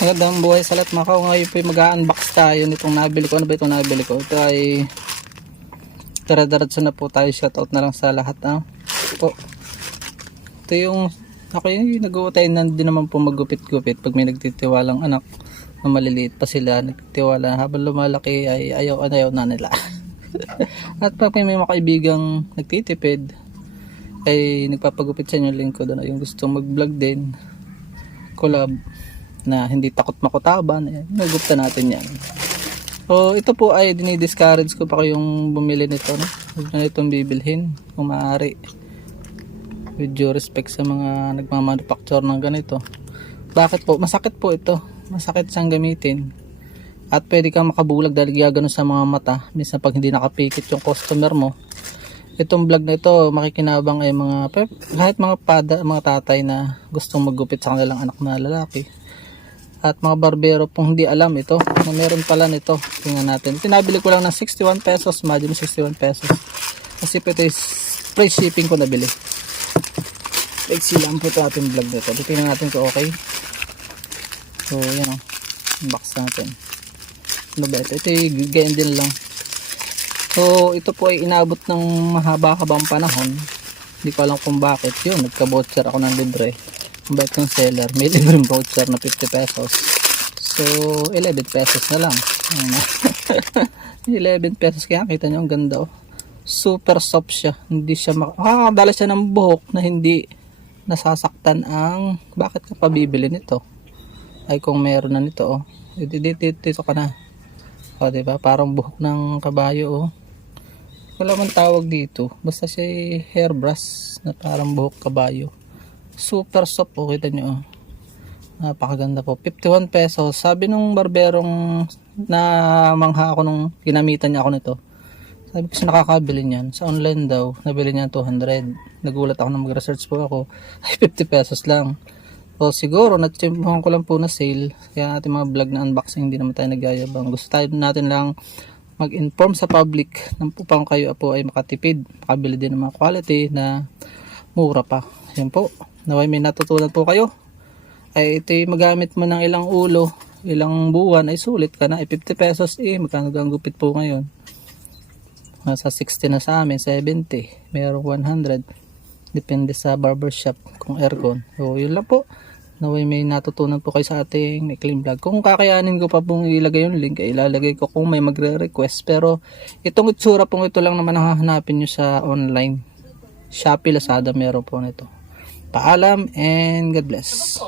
Magandang buhay sa lahat mga kao. Ngayon po mag-unbox tayo nitong nabili ko. Ano ba itong nabili ko? Ito ay tara-daratso na po tayo. Shoutout na lang sa lahat. Po. Ito yung ako yung nag-uutay na din naman po maggupit-gupit pag may nagtitiwalang anak na maliliit pa sila. Nagtitiwala habang lumalaki ay ayaw na nila. At pag may mga kaibigang nagtitipid ay nagpapagupit sa inyo, link ko doon. Yung gustong mag-vlog din, collab na hindi takot makutaban, nagupta natin yan. So ito po ay dinidiscourage ko pa kayong bumili nito, no? Huwag na itong bibilhin kung maaari, with due respect sa mga nagmamanufacture ng ganito. Bakit po? Masakit po ito, masakit siyang gamitin at pwede kang makabulag dahil gagano sa mga mata minsan pag hindi nakapikit yung customer mo. Itong vlog na ito makikinabang ay kahit mga tatay na gustong maggupit sa kanilang anak na lalaki at mga barbero pong hindi alam ito na meron pala nito. Tingnan natin. Tinabili ko lang ng 61 pesos, imagine 61 pesos kasi ito is free shipping ko nabili. Excilam po ito ating vlog nito. Tingnan natin kung okay. So yan o, unbox natin. Ano ba ito? Ito yung ganyan din lang. So ito po ay inabot ng mahaba-habang panahon. Hindi ko alam kung bakit. Yun, nagka-voucher ako ng libre. Bait ng seller, may libreng voucher na 50 pesos. So 11 pesos na lang. 11 pesos, kaya kita nyo ang ganda oh. Super soft siya. Hindi siya makakadala siya ng buhok na hindi nasasaktan ang bakit ka pa bibili nito. Ay kung meron na nito oh. Dito ka na. O diba? Parang buhok ng kabayo oh. Wala man tawag dito. Basta siya hairbrush na parang buhok kabayo. Super soft po, kita nyo oh. Napakaganda po, 51 pesos. Sabi nung barberong na mangha ako nung ginamitan niya ako nito, sabi ko siya nakakabili niyan sa online daw, nabili niya 200. Nagulat ako na mag-research po ako, ay 50 pesos lang. So siguro natsimpuhan ko lang po na sale, kaya ating mga vlog na unboxing hindi naman tayo nagyayabang. Gusto tayo natin lang mag-inform sa public nang upang kayo po ay makatipid, makabili din ng mga quality na mura pa. Yan po, naway may natutunan po kayo. Ay ito'y magamit mo ng ilang ulo, ilang buwan ay sulit ka na. 50 pesos magkano ang gupit po ngayon? Nasa 60 na sa amin, 70, mayroong 100, depende sa barbershop kung aircon. So yun lang po, naway may natutunan po kayo sa ating clean vlog. Kung kakayanin ko pa pong ilagay yung link, ay ilalagay ko kung may magre-request. Pero itong itsura pong ito lang naman ang hahanapin nyo sa online. Shopee, Lazada, meron po nito. Paalam and God bless.